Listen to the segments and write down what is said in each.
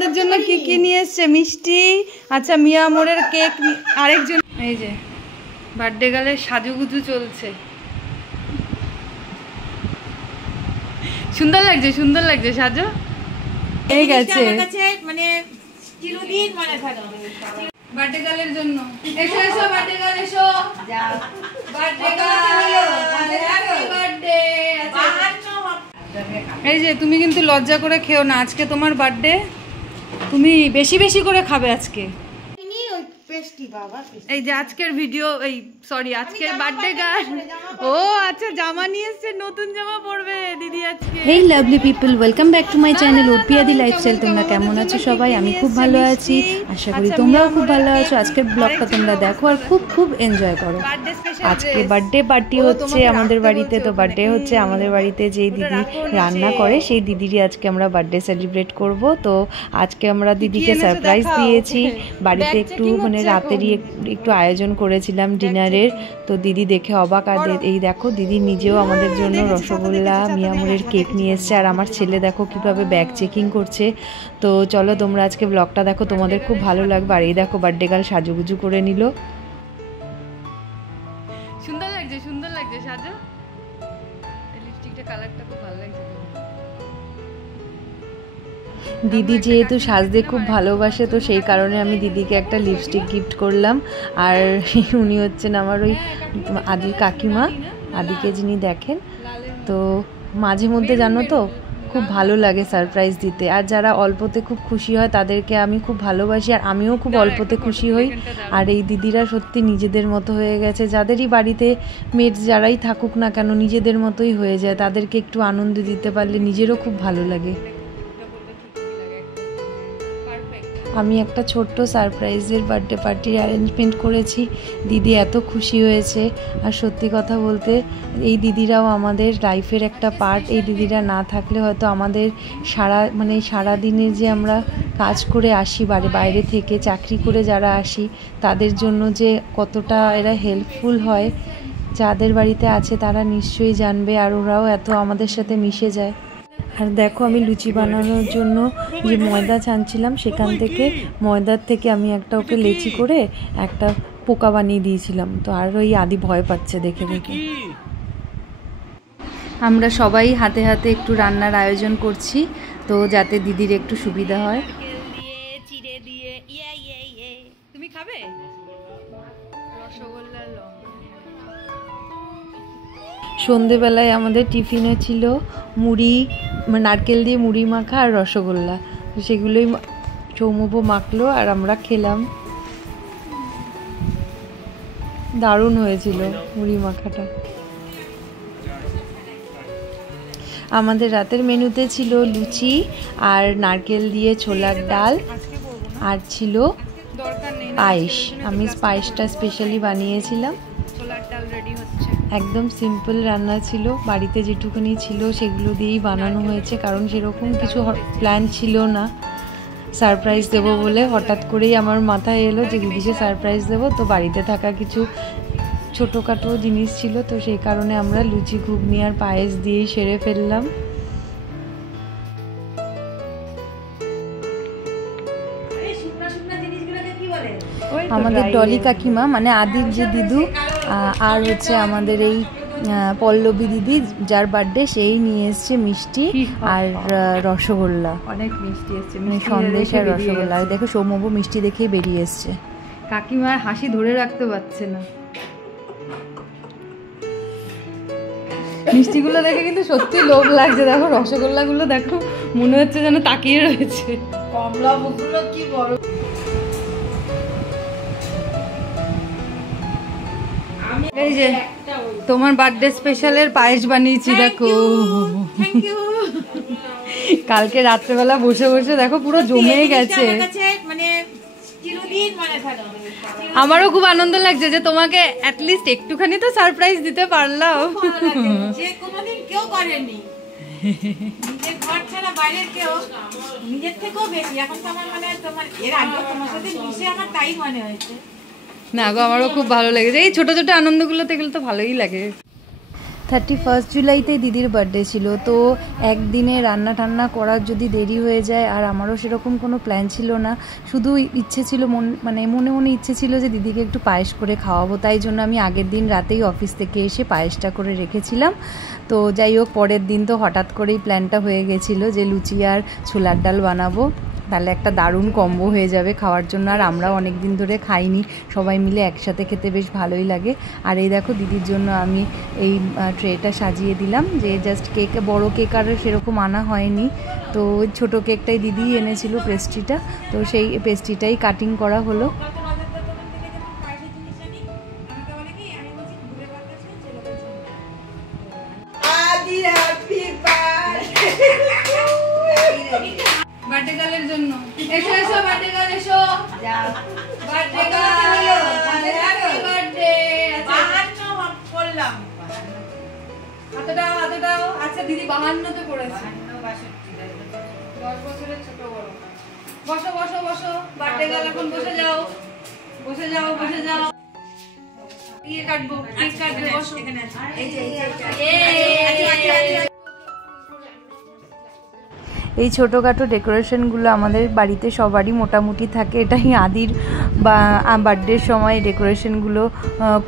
আমাদের জন্য কি কি নিয়ে এসছে? মিষ্টি, আচ্ছা মিয়া মোড়ের কেক, আরেকজন এই যে বার্থডে গার্লের সাজুগুজু চলছে। সুন্দর লাগছে, সুন্দর লাগছে সাজু। এই গেছে মানে চিরদিন মনে থাকবে বার্থডে গার্লের জন্য। এসো এসো বার্থডে গার্ল এসো। Birthday girl, happy birthday. এই যে তুমি কিন্তু লজ্জা করে খেও না, আজকে তোমার বার্থডে, তুমি বেশি বেশি করে খাবে আজকে। এই যে আজকের ভিডিও, এই সরি আজকের বার্থডে গার্ল। ও আচ্ছা, জামা নিয়ে এসেছে, নতুন জামা পরবে দিদি আজকে। Hey lovely people, welcome back to my channel উর্পিয়াদি লাইফস্টাইল। তোমরা কেমন আছো সবাই? আমি খুব ভালো আছি, আশা করি তোমরাও খুব ভালো আছো। আজকের ব্লগটা তোমরা দেখো আর খুব খুব এনজয় করো। আজকে বার্থডে পার্টি হচ্ছে আমাদের বাড়িতে। তো বার্থডে হচ্ছে আমাদের বাড়িতে, যেই দিদি রান্না করে সেই দিদিরই আজকে আমরা বার্থডে সেলিব্রেট করব। তো আজকে আমরা দিদিকে সারপ্রাইজ দিয়েছি বাড়িতে, একটু মানে রাতেরই একটু আয়োজন করেছিলাম ডিনারের। তো দিদি দেখে অবাক। আর এই দেখো দিদি নিজেও আমাদের জন্য রসগোল্লা, মিয়ামোরের কেক নিয়ে এসছে। আর আমার ছেলে দেখো কিভাবে ব্যাগ চেকিং করছে। তো চলো তোমরা আজকে ব্লগটা দেখো, তোমাদের খুব ভালো লাগবে। আর এই দেখো বার্থডে গার্ল সাজুগুজু করে নিল। সুন্দর লাগছে, সুন্দর লাগছে সাজু। লিপস্টিকটা কালারটা খুব ভালো লাগছে। দিদি যেহেতু সাজতে খুব ভালোবাসে, তো সেই কারণে আমি দিদিকে একটা লিপস্টিক গিফট করলাম। আর উনি হচ্ছেন আমার ওই আদির কাকিমা, আদিকে যিনি দেখেন। তো মাঝে মধ্যে জানো তো খুব ভালো লাগে সারপ্রাইজ দিতে। আর যারা অল্পতে খুব খুশি হয় তাদেরকে আমি খুব ভালোবাসি, আর আমিও খুব অল্পতে খুশি হই। আর এই দিদিরা সত্যি নিজেদের মতো হয়ে গেছে। যাদেরই বাড়িতে মেয়ে যারাই থাকুক না কেন, নিজেদের মতোই হয়ে যায়। তাদেরকে একটু আনন্দ দিতে পারলে নিজেরও খুব ভালো লাগে। আমি একটা ছোট্ট সারপ্রাইজের বার্থডে পার্টির অ্যারেঞ্জমেন্ট করেছি। দিদি এত খুশি হয়েছে। আর সত্যি কথা বলতে এই দিদিরাও আমাদের লাইফের একটা পার্ট। এই দিদিরা না থাকলে হয়তো আমাদের সারা দিনে যে আমরা কাজ করে আসি, বাইরে থেকে চাকরি করে যারা আসি, তাদের জন্য যে কতটা এরা হেল্পফুল হয়, যাদের বাড়িতে আছে তারা নিশ্চয়ই জানবে। আর ওরাও এত আমাদের সাথে মিশে যায়। আর দেখো আমি লুচি বানানোর জন্য যে ময়দা ছানছিলাম, সেখান থেকে ময়দার থেকে আমি একটা ওকে লেচি করে একটা পোকা বানিয়ে দিয়েছিলাম। তো আর ওই আদি ভয় পাচ্ছে দেখে দেখে। আমরা সবাই হাতে হাতে একটু রান্নার আয়োজন করছি, তো যাতে দিদির একটু সুবিধা হয়। তুমি খাবে রসগোল্লা? সন্ধেবেলায় আমাদের টিফিনে ছিল মুড়ি, নারকেল দিয়ে মুড়ি মাখা আর রসগোল্লা। সেগুলোই চৌমুভো মাখলো আর আমরা খেলাম। দারুণ হয়েছিল মুড়ি মাখাটা। আমাদের রাতের মেনুতে ছিল লুচি আর নারকেল দিয়ে ছোলার ডাল, আর ছিল পায়েস। আমি পায়েসটা স্পেশালি বানিয়েছিলাম। একদম সিম্পল রান্না ছিল, বাড়িতে যেটুকুনি ছিল সেগুলো দিয়েই বানানো হয়েছে। কারণ সেরকম কিছু প্ল্যান ছিল না সারপ্রাইজ দেবো বলে। হঠাৎ করেই আমার মাথায় এলো যে দিদিকে সারপ্রাইজ দেবো। তো বাড়িতে থাকা কিছু ছোটোখাটো জিনিস ছিল, তো সেই কারণে আমরা লুচি, ঘুগনি আর পায়েস দিয়েই সেরে ফেললাম। আমাদের ডলি কাকিমা মানে আদির যে দিদু, আর হচ্ছে আমাদের এই পল্লবী দিদি যার বার্থডে, সেই নিয়ে এসছে মিষ্টি আর রসগোল্লা। অনেক মিষ্টি এসছে, সন্দেশ আর রসগোল্লা। আর দেখো সৌমভ মিষ্টি দেখেই বেরিয়ে এসছে। কাকিমার হাসি ধরে রাখতে পারছে না। মিষ্টিগুলো দেখে কিন্তু সত্যি লোভ লাগছে। দেখো রসগোল্লাগুলো দেখো, মনে হচ্ছে যেন তাকিয়ে রয়েছে। কমলা মুখগুলো কি বড়। এই যে তোমার বার্থডে স্পেশালের পায়েস বানিয়েছি দেখো। কালকে রাত্রেবেলা বসে বসে দেখো পুরো জমে গেছে। আমারও খুব আনন্দ লাগছে যে তোমাকে অ্যাটলিস্ট একটুখানি তো সারপ্রাইজ দিতে পারলাম। কেউ করেনি, নিজের ঘর ছাড়া বাইরের কেউ, নিজের থেকেও বেশি। এখন তো আমার মানে তোমার এর আগে তোমার সাথে মিশে আমার তাই মনে হয়েছে। না গো, আমারও খুব ভালো লেগেছে। এই ছোট ছোট আনন্দগুলো তো, এগুলো তো ভালোই লাগে। 31 জুলাইতে দিদির বার্থডে ছিল, তো একদিনে রান্না টান্না করার যদি দেরি হয়ে যায়, আর আমারও সেরকম কোনো প্ল্যান ছিল না, শুধু ইচ্ছে ছিল মনে মনে ইচ্ছে ছিল যে দিদিকে একটু পায়েস করে খাওয়াবো। তাই জন্য আমি আগের দিন রাতেই অফিস থেকে এসে পায়েসটা করে রেখেছিলাম। তো যাই হোক, পরের দিন তো হঠাৎ করেই প্ল্যানটা হয়ে গেছিলো যে লুচি আর ছোলার ডাল বানাবো, তাহলে একটা দারুণ কম্বো হয়ে যাবে খাওয়ার জন্য। আর আমরাও অনেক দিন ধরে খাইনি, সবাই মিলে একসাথে খেতে বেশ ভালোই লাগে। আর এই দেখো দিদির জন্য আমি এই ট্রেটা সাজিয়ে দিলাম, যে জাস্ট কেক, বড় কেক আর সেরকম আনা হয়নি, তো ছোট কেকটাই দিদি এনেছিল, পেস্ট্রিটা, তো সেই পেস্ট্রিটাই কাটিং করা হলো। বার্থডে গার্লের জন্য এসো এসো, বার্থডে গার্ল এসো, বার্থডে গার্ল, হ্যাপি বার্থডে। করলাম হাতে দাও। আচ্ছা দিদি 52 তে করেছে, 10 বছরের ছোট বড়। বসো বসো বসো, বার্থডে গার্ল এখন বসে যাও। কেক কাটবো, বসো এখানে। এই ছোটোখাটো ডেকোরেশনগুলো আমাদের বাড়িতে সবারই মোটামুটি থাকে, এটাই আদির বার্থডের সময় ডেকোরেশনগুলো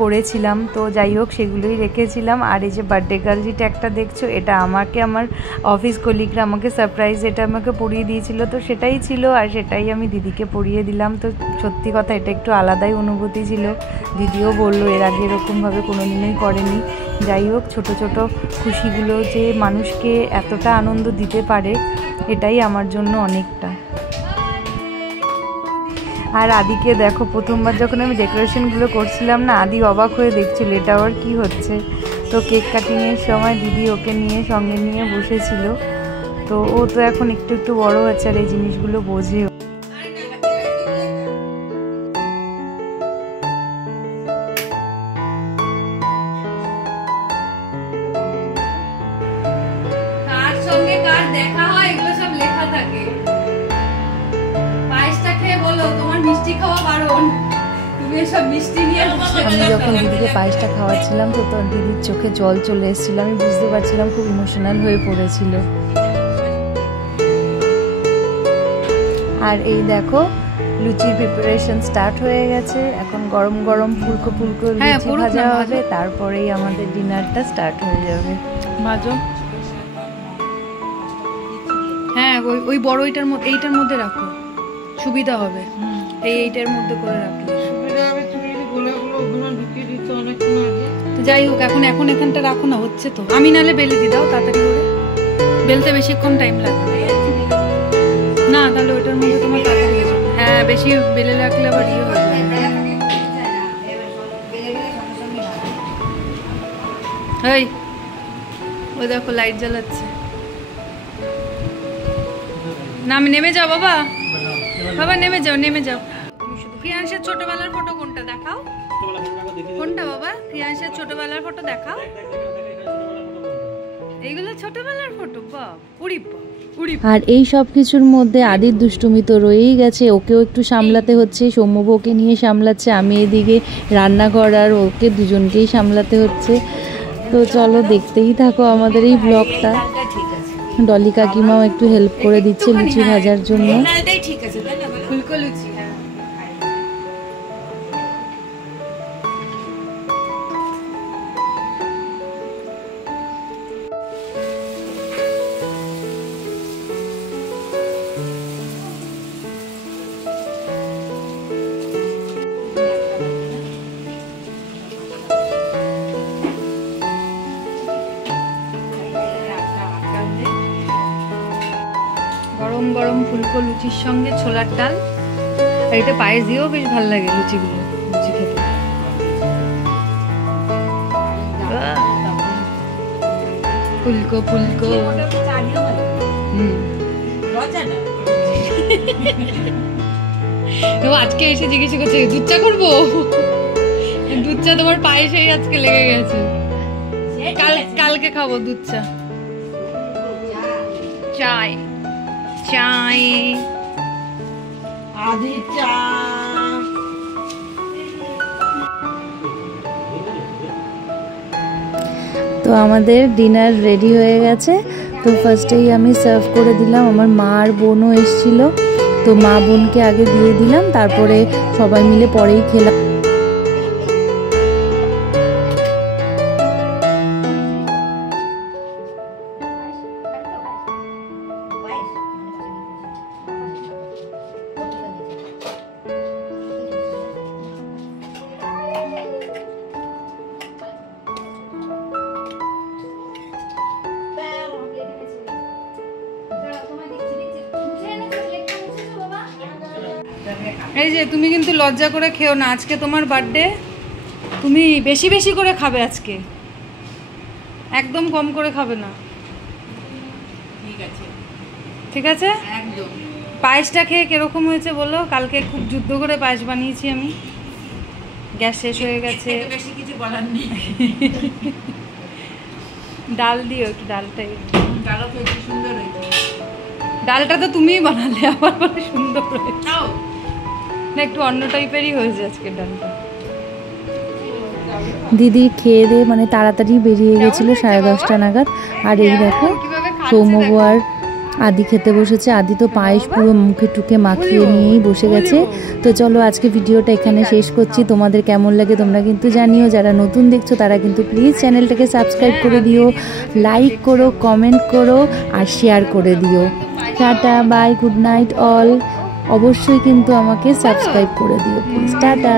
করেছিলাম, তো যাই হোক সেগুলোই রেখেছিলাম। আর এই যে বার্থডে গার্ল যেটা একটা দেখছো, এটা আমাকে আমার অফিস কলিগরা আমাকে সারপ্রাইজ এটা আমাকে পরিয়ে দিয়েছিল, তো সেটাই ছিল, আর সেটাই আমি দিদিকে পরিয়ে দিলাম। তো সত্যি কথা এটা একটু আলাদাই অনুভূতি ছিল, দিদিও বললো এর আগে এরকমভাবে কোনো দিনই করেনি। যাই হোক, ছোটো ছোটো খুশিগুলো যে মানুষকে এতটা আনন্দ দিতে পারে, এটাই আমার জন্য অনেকটা। আর আদিকে দেখো, প্রথমবার যখন আমি ডেকোরেশনগুলো করছিলাম না, আদি অবাক হয়ে দেখছিল এটা আবার কী হচ্ছে। তো কেক কাটিংয়ের সময় দিদি ওকে নিয়ে সঙ্গে নিয়ে বসেছিল, তো ও তো এখন একটু একটু বড় হচ্ছে আর এই জিনিসগুলো বোঝে। দেখা হয় এগুলো সব লেখা থাকে। পায়েসটা খেয়ে বলো তোমার মিষ্টি খাওয়া বারণ, তুমি এসব মিষ্টি নিয়ে বসে। আমি যখন দিদিকে পায়েসটা খাওয়াচ্ছিলাম, তো তোর দিদির চোখে জল চলে এসেছিল, আমি বুঝতে পারছিলাম খুব ইমোশনাল হয়ে পড়েছিল। আর এই দেখো লুচির প্রিপারেশন স্টার্ট হয়ে গেছে, এখন গরম গরম ফুলকো ফুলকো লুচি ভাজা হবে, তারপরেই আমাদের ডিনারটা স্টার্ট হয়ে যাবে। ভাজো, হ্যাঁ ওই বড় এইটার মধ্যে রাখো, সুবিধা হবে। এইটার মধ্যে করে রাখলে সুবিধা হবে। তো যাই হোক, এখন এখানটা রাখো না, হচ্ছে তো। আমি নালে বেলে দি দাও তাড়াতাড়ি করে, বেলতে বেশিক্ষণ টাইম লাগবে না, তাহলে ওইটার মধ্যে তোমার তাড়াতাড়ি হয়ে যাবে। হ্যাঁ, বেশি বেলে রাখলে আবার ইয়ে হয়ে যাবে। এই ওই দেখো লাইট জ্বালাচ্ছে। না আমি নেমে যাও বাবা, নেমে যাও। প্রিয়াংশের ছোটবেলার ফটো কোনটা দেখাও, কোনটা বাবা? প্রিয়াংশের ছোটবেলার ফটো দেখাও। এইগুলো ছোটবেলার ফটো, বাপ উড়ি বাপ। আর এই সব কিছুর মধ্যে আদির দুষ্টুমি তো রয়েই গেছে, ওকেও একটু সামলাতে হচ্ছে। সৌম্যব ওকে নিয়ে সামলাচ্ছে, আমি এদিকে রান্নাঘর আর ওকে দুজনকেই সামলাতে হচ্ছে। তো চলো দেখতেই থাকো আমাদের এই ব্লগটা। ডলি কাকিমাও একটু হেল্প করে দিচ্ছে লুচি ভাজার জন্য। ফুলকো লুচি, গরম গরম ফুলকো লুচির সঙ্গে ছোলার ডাল, আর এটা পায়েস দিয়েও বেশ ভালো লাগে লুচি খেতে। ফুলকো আজকে এসে জিজ্ঞেস করছে দুধ চা করবো, দুধ চা তোমার পায়েসেই আজকে লেগে গেছে, কালকে খাবো দুধ চা। চাই আদি চা। তো তো আমাদের ডিনার রেডি হয়ে গেছে। তো ফার্স্টেই আমি সার্ভ করে দিলাম, আমার মা আর বোনও এসেছিলো, তো মা বোনকে আগে দিয়ে দিলাম, তারপরে সবাই মিলে পরেই খেলাম। এই যে তুমি কিন্তু লজ্জা করে খেও না, আজকে তোমার বার্থডে, তুমি বেশি বেশি করে খাবে আজকে, একদম কম করে খাবে না। ঠিক আছে ঠিক আছে একদম। পায়েসটা খেয়ে কিরকম হয়েছে বলো? কালকে খুব যুদ্ধ করে পায়েস বানিয়েছি আমি, গ্যাস শেষ হয়ে গেছে। বেশি কিছু বলার নেই। ডাল দিও একটু, ডালটাই, ডালও খেতে সুন্দর হয়েছে। ডালটা তো তুমিই বানালে, আবার বলে সুন্দর হয়েছে না, একটু অন্য টাইপেরই হয়েছে আজকে ডালটা। দিদি খেয়ে দিয়ে মানে তাড়াতাড়ি বেরিয়ে গেছিলো 10:30 নাগাদ। আর এই দেখো সৌম্য আর আদি খেতে বসেছে। আদি তো পায়েস পুরো মুখে টুকে মাখিয়ে নিয়েই বসে গেছে। তো চলো আজকে ভিডিওটা এখানে শেষ করছি। তোমাদের কেমন লাগে তোমরা কিন্তু জানিও, যারা নতুন দেখছো তারা কিন্তু প্লিজ চ্যানেলটাকে সাবস্ক্রাইব করে দিও, লাইক করো, কমেন্ট করো আর শেয়ার করে দিও। টাটা, বাই, গুড নাইট অল। অবশ্যই কিন্তু আমাকে সাবস্ক্রাইব করে দিও প্লিজ। টাটা।